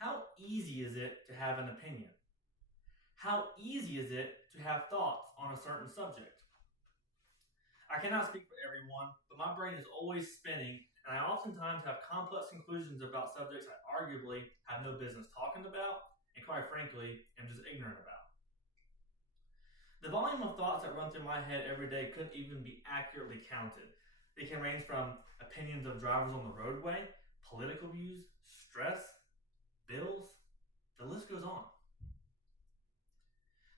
How easy is it to have an opinion? How easy is it to have thoughts on a certain subject? I cannot speak for everyone, but my brain is always spinning, and I oftentimes have complex conclusions about subjects I arguably have no business talking about, and quite frankly, am just ignorant about. The volume of thoughts that run through my head every day couldn't even be accurately counted. They can range from opinions of drivers on the roadway, political views, stress, bills, the list goes on.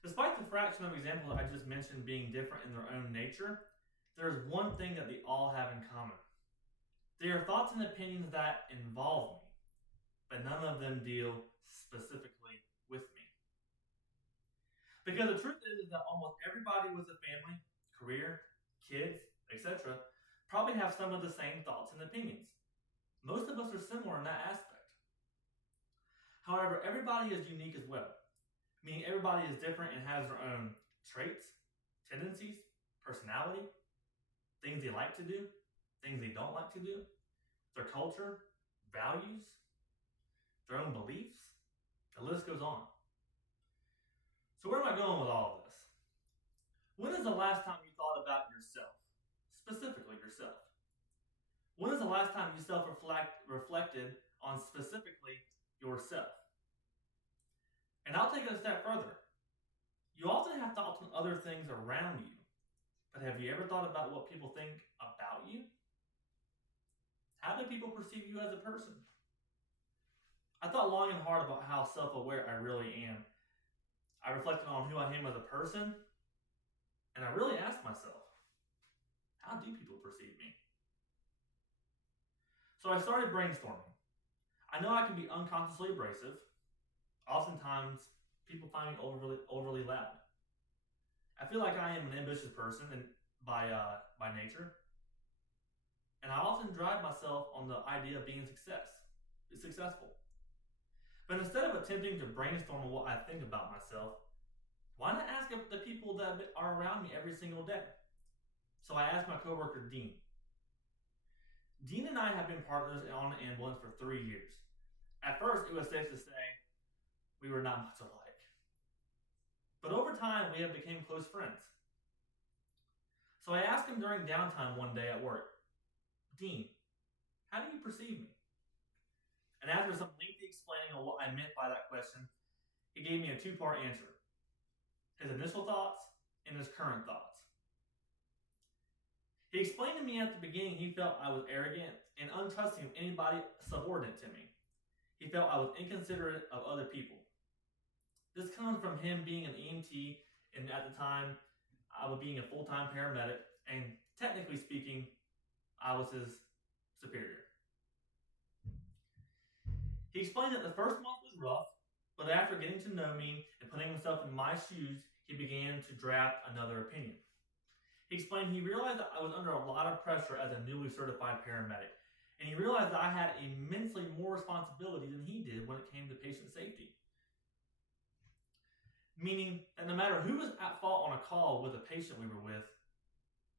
Despite the fraction of examples I just mentioned being different in their own nature, there is one thing that they all have in common. They are thoughts and opinions that involve me, but none of them deal specifically with me. Because the truth is that almost everybody with a family, career, kids, etc., probably have some of the same thoughts and opinions. Most of us are similar in that aspect. However, everybody is unique as well, meaning everybody is different and has their own traits, tendencies, personality, things they like to do, things they don't like to do, their culture, values, their own beliefs. The list goes on. So where am I going with all of this? When is the last time you thought about yourself? Specifically yourself. When is the last time you self-reflected on specifically yourself? And I'll take it a step further. You often have thoughts on other things around you, but have you ever thought about what people think about you? How do people perceive you as a person? I thought long and hard about how self-aware I really am. I reflected on who I am as a person, and I really asked myself, how do people perceive me? So I started brainstorming. I know I can be unconsciously abrasive. Oftentimes, people find me overly loud. I feel like I am an ambitious person and by nature, and I often drive myself on the idea of being successful. But instead of attempting to brainstorm on what I think about myself, why not ask the people that are around me every single day? So I asked my coworker Dean. Dean and I have been partners on an ambulance for 3 years. At first, it was safe to say we were not much alike. But over time, we have become close friends. So I asked him during downtime one day at work, Dean, how do you perceive me? And after some lengthy explaining on what I meant by that question, he gave me a 2-part answer. His initial thoughts and his current thoughts. He explained to me at the beginning he felt I was arrogant and untrusting of anybody subordinate to me. He felt I was inconsiderate of other people. This comes from him being an EMT, and at the time, I was being a full-time paramedic, and technically speaking, I was his superior. He explained that the first month was rough, but after getting to know me and putting himself in my shoes, he began to draft another opinion. He explained he realized that I was under a lot of pressure as a newly certified paramedic, and he realized that I had immensely more responsibility than he did when it came to patient safety. Meaning that no matter who was at fault on a call with a patient we were with,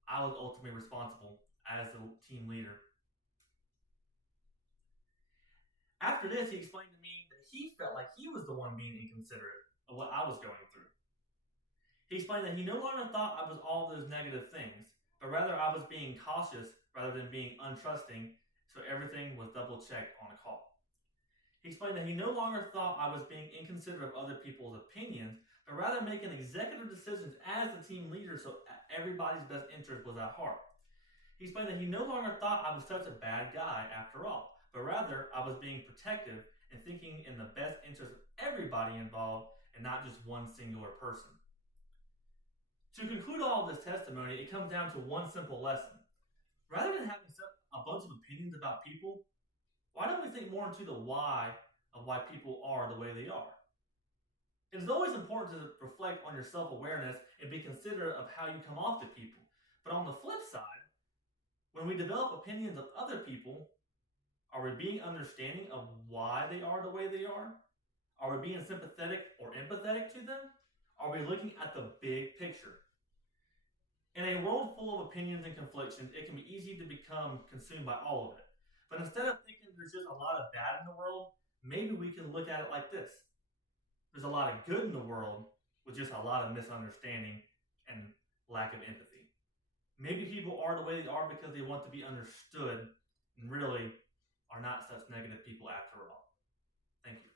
I was ultimately responsible as the team leader. After this, he explained to me that he felt like he was the one being inconsiderate of what I was going through. He explained that he no longer thought I was all those negative things, but rather I was being cautious rather than being untrusting, so everything was double-checked on a call. He explained that he no longer thought I was being inconsiderate of other people's opinions, but rather making executive decisions as the team leader so everybody's best interest was at heart. He explained that he no longer thought I was such a bad guy after all, but rather I was being protective and thinking in the best interest of everybody involved and not just one singular person. To conclude all of this testimony, it comes down to one simple lesson. Rather than having a bunch of opinions about people, why don't we think more into the why of why people are the way they are? It is always important to reflect on your self-awareness and be considerate of how you come off to people. But on the flip side, when we develop opinions of other people, are we being understanding of why they are the way they are? Are we being sympathetic or empathetic to them? Are we looking at the big picture? In a world full of opinions and conflictions, it can be easy to become consumed by all of it. But instead of thinking there's just a lot of bad in the world, maybe we can look at it like this. There's a lot of good in the world with just a lot of misunderstanding and lack of empathy. Maybe people are the way they are because they want to be understood and really are not such negative people after all. Thank you.